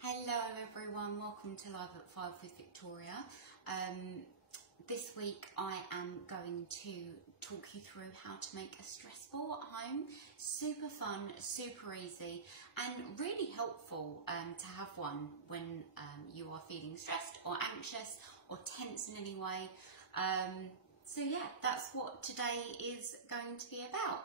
Hello everyone, welcome to Live at 5 with Victoria. This week I am going to talk you through how to make a stress ball at home. Super fun, super easy and really helpful to have one when you are feeling stressed or anxious or tense in any way. So yeah, that's what today is going to be about.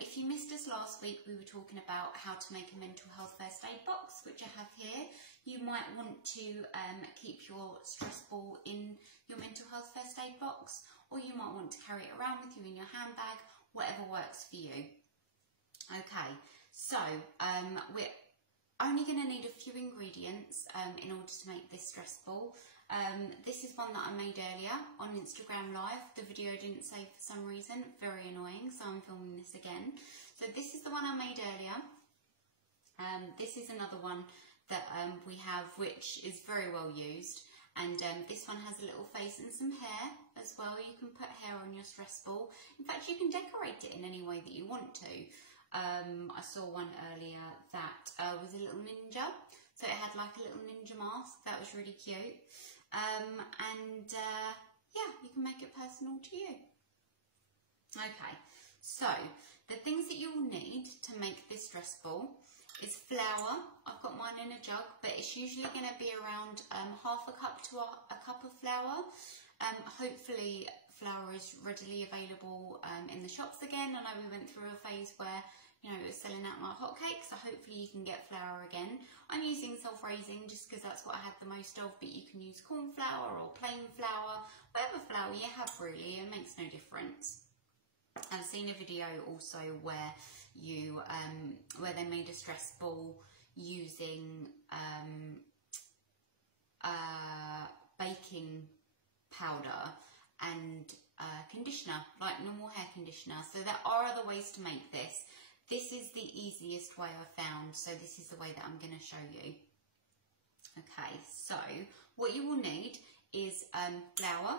If you missed us last week, we were talking about how to make a mental health first aid box, which I have here. You might want to keep your stress ball in your mental health first aid box, or you might want to carry it around with you in your handbag, whatever works for you. Okay, so we're only going to need a few ingredients in order to make this stress ball. This is one that I made earlier on Instagram Live. The video didn't save for some reason, very annoying, so I'm filming this again. So this is the one I made earlier. This is another one that we have, which is very well used. And this one has a little face and some hair as well. You can put hair on your stress ball. In fact, you can decorate it in any way that you want to. I saw one earlier that was a little ninja. So it had like a little ninja mask. That was really cute. Yeah, you can make it personal to you. Okay, so the things that you'll need to make this stress ball is flour. I've got mine in a jug, but it's usually going to be around half a cup to a cup of flour. Hopefully flour is readily available in the shops again. I know we went through a phase where it was selling out like hotcakes, so hopefully you can get flour again. I'm using self-raising just because that's what I had the most of, but you can use corn flour or plain flour, whatever flour you have really, it makes no difference. I've seen a video also where where they made a stress ball using baking powder and conditioner, like normal hair conditioner. So there are other ways to make this. This is the easiest way I've found, so this is the way that I'm going to show you. Okay, so what you will need is flour,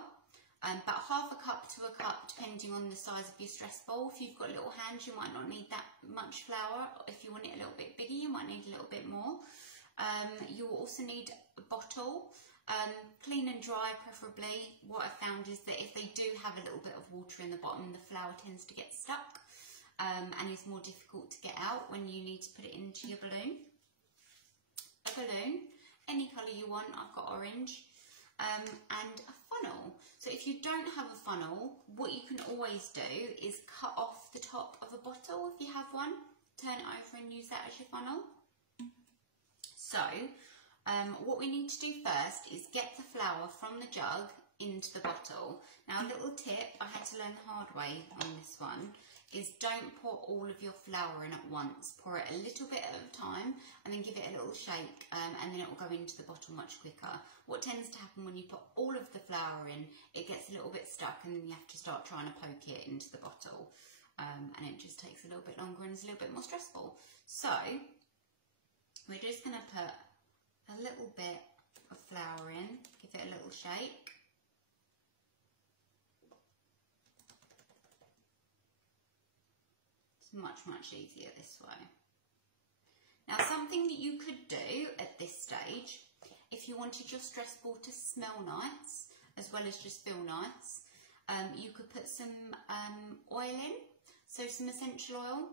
about half a cup to a cup depending on the size of your stress ball. If you've got little hands, you might not need that much flour. If you want it a little bit bigger, you might need a little bit more. You will also need a bottle, clean and dry preferably. What I've found is that if they do have a little bit of water in the bottom, the flour tends to get stuck. And it's more difficult to get out when you need to put it into your balloon. A balloon, any colour you want, I've got orange, and a funnel. So if you don't have a funnel, what you can always do is cut off the top of a bottle if you have one, turn it over and use that as your funnel. So what we need to do first is get the flour from the jug into the bottle. Now a little tip I had to learn the hard way on this one is don't pour all of your flour in at once. Pour it a little bit at a time and then give it a little shake and then it will go into the bottle much quicker. What tends to happen when you put all of the flour in, it gets a little bit stuck and then you have to start trying to poke it into the bottle and it just takes a little bit longer and is a little bit more stressful. So we're just going to put a little bit of flour in, give it a little shake. Much easier this way. Now something that you could do at this stage, if you wanted your stress ball to smell nice as well as just feel nice, you could put some oil in, so some essential oil.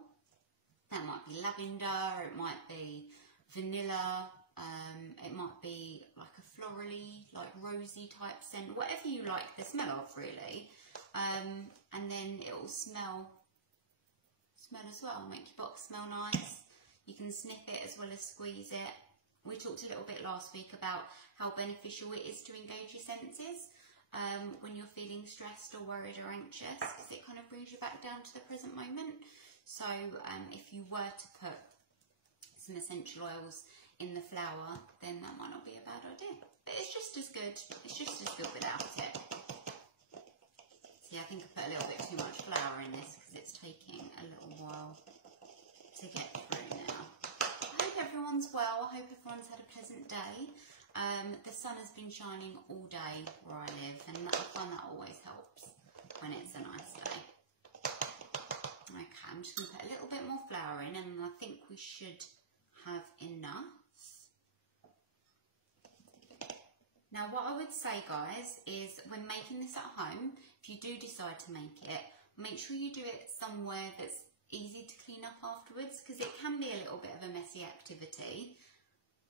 That might be lavender, it might be vanilla, it might be like a florally, like rosy type scent, whatever you like the smell of really, and then it will smell as well, make your box smell nice. You can sniff it as well as squeeze it. We talked a little bit last week about how beneficial it is to engage your senses when you're feeling stressed or worried or anxious, because it kind of brings you back down to the present moment. So if you were to put some essential oils in the flour, then that might not be a bad idea. But it's just as good. It's just as good without it. I think I put a little bit too much flour in this because it's taking a little while to get through now. I hope everyone's well. I hope everyone's had a pleasant day. The sun has been shining all day where I live and I find that always helps when it's a nice day. Okay, I'm just going to put a little bit more flour in and I think we should have enough. Now what I would say, guys, is when making this at home, if you do decide to make it, make sure you do it somewhere that's easy to clean up afterwards, because it can be a little bit of a messy activity.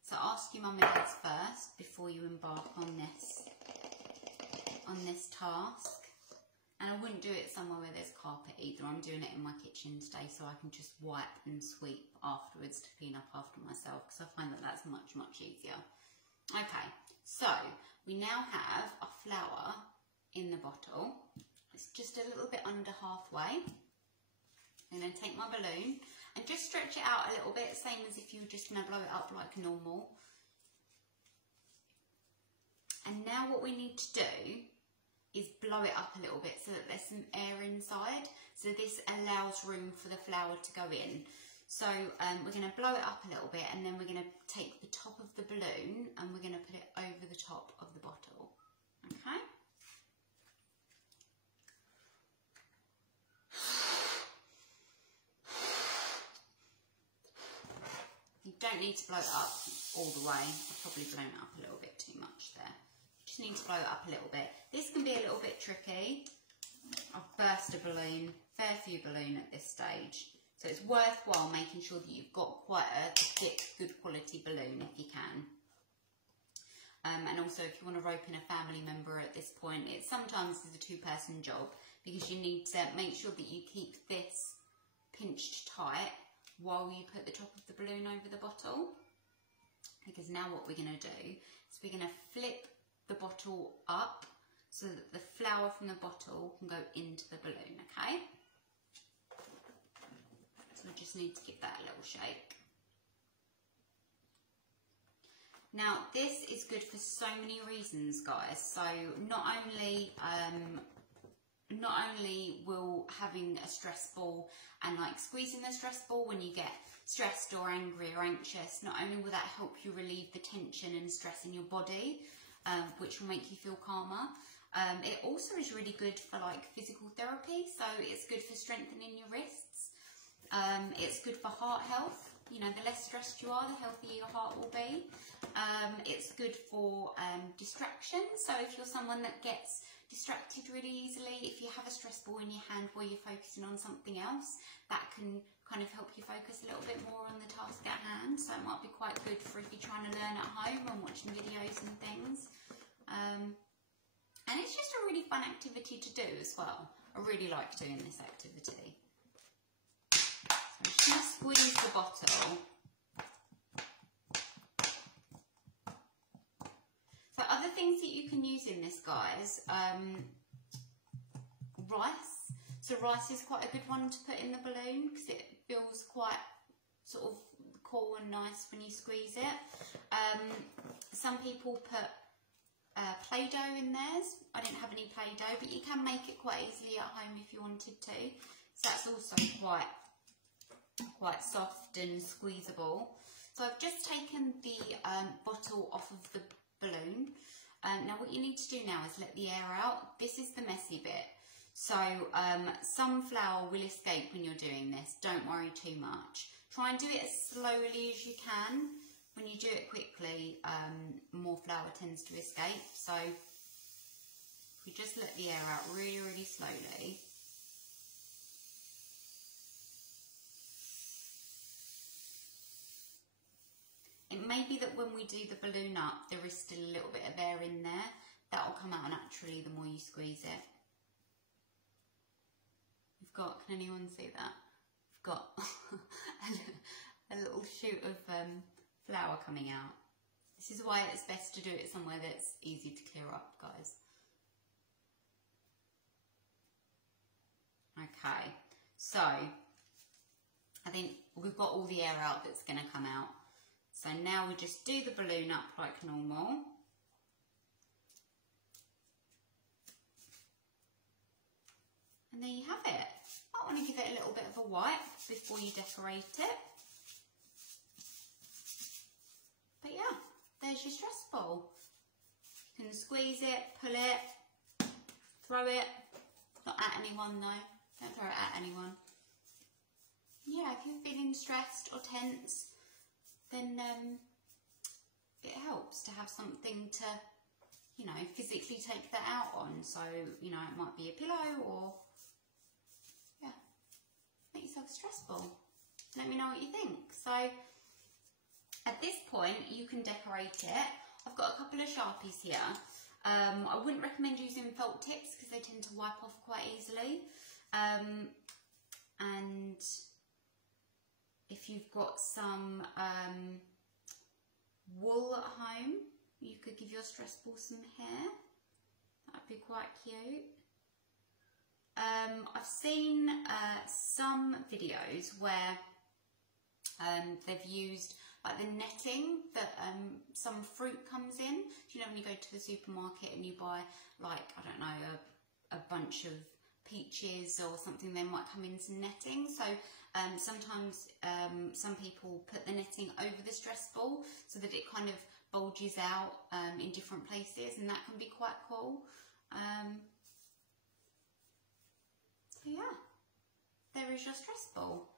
So ask your mum and dad first before you embark on this task. And I wouldn't do it somewhere where there's carpet either. I'm doing it in my kitchen today so I can just wipe and sweep afterwards to clean up after myself, because I find that that's much, much easier. Okay, so we now have our flour in the bottle. It's just a little bit under halfway. I'm going to take my balloon and just stretch it out a little bit, same as if you were just going to blow it up like normal. And now what we need to do is blow it up a little bit so that there's some air inside. So this allows room for the flour to go in. So we're going to blow it up a little bit, and then we're going to take the top of the balloon and we're going to put it over the top of the bottle. Okay? You don't need to blow it up all the way. I've probably blown it up a little bit too much there. You just need to blow it up a little bit. This can be a little bit tricky. I've burst a balloon, fair few balloon at this stage. So it's worthwhile making sure that you've got quite a thick, good quality balloon if you can. And also if you want to rope in a family member at this point, it sometimes is a two-person job, because you need to make sure that you keep this pinched tight while you put the top of the balloon over the bottle. Because now what we're going to do is we're going to flip the bottle up so that the flour from the bottle can go into the balloon, okay? So I just need to give that a little shake. Now this is good for so many reasons, guys. So not only will having a stress ball and like squeezing the stress ball when you get stressed or angry or anxious, not only will that help you relieve the tension and stress in your body, which will make you feel calmer, it also is really good for like physical therapy. So it's good for strengthening your wrists. It's good for heart health. You know, the less stressed you are, the healthier your heart will be. It's good for distraction. So if you're someone that gets distracted really easily, if you have a stress ball in your hand while you're focusing on something else, that can kind of help you focus a little bit more on the task at hand. So it might be quite good for if you're trying to learn at home and watching videos and things. And it's just a really fun activity to do as well. I really like doing this activity. So I'm just going to squeeze the bottle. So other things that you can use in this, guys, rice. So rice is quite a good one to put in the balloon because it feels quite sort of cool and nice when you squeeze it. Some people put Play-Doh in theirs. I didn't have any Play-Doh, but you can make it quite easily at home if you wanted to. So that's also quite soft and squeezable. So I've just taken the bottle off of the balloon. Now what you need to do now is let the air out. This is the messy bit. So some flour will escape when you're doing this. Don't worry too much. Try and do it as slowly as you can. When you do it quickly, more flour tends to escape. So if we just let the air out really, really slowly. It may be that when we do the balloon up, there is still a little bit of air in there. That will come out naturally the more you squeeze it. We've got, can anyone see that? We've got a little shoot of flour coming out. This is why it's best to do it somewhere that's easy to clear up, guys. Okay, so I think we've got all the air out that's going to come out. So now we just do the balloon up like normal. And there you have it. I want to give it a little bit of a wipe before you decorate it. But yeah, there's your stress ball. You can squeeze it, pull it, throw it. Not at anyone though. Don't throw it at anyone. Yeah, if you're feeling stressed or tense, then it helps to have something to you know, physically take that out on. So, you know, it might be a pillow or, yeah, make yourself a stress ball. Let me know what you think. So at this point, you can decorate it. I've got a couple of Sharpies here. I wouldn't recommend using felt tips because they tend to wipe off quite easily. And if you've got some wool at home, you could give your stress ball some hair. That'd be quite cute. I've seen some videos where they've used like the netting that some fruit comes in. Do you know when you go to the supermarket and you buy like, I don't know, a bunch of peaches or something, they might come in some netting. So sometimes some people put the netting over the stress ball so that it kind of bulges out in different places, and that can be quite cool. So yeah, there is your stress ball.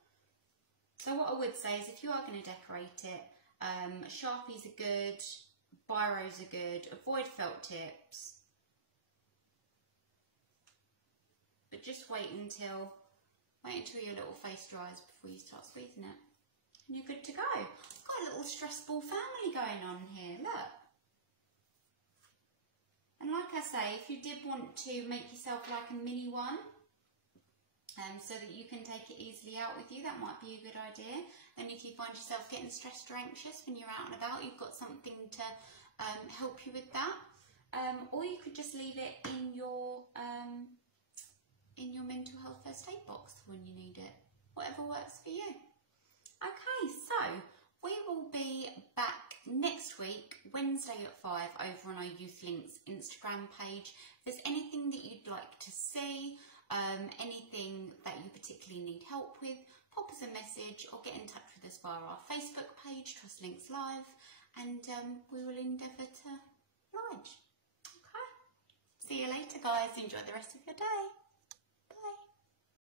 So what I would say is if you are going to decorate it, Sharpies are good, Biros are good, avoid felt tips. But just wait until your little face dries before you start squeezing it. And you're good to go. I've got a little stress ball family going on here, look. And like I say, if you did want to make yourself like a mini one, so that you can take it easily out with you, that might be a good idea. Then if you find yourself getting stressed or anxious when you're out and about, you've got something to help you with that. Or you could just leave it in your mental health first aid box when you need it. Whatever works for you. Okay, so we will be back next week, Wednesday at 5, over on our Youth Links Instagram page. If there's anything that you'd like to see, anything that you particularly need help with, pop us a message or get in touch with us via our Facebook page, Trust Links Live, and we will endeavour to oblige. Okay. See you later, guys. Enjoy the rest of your day.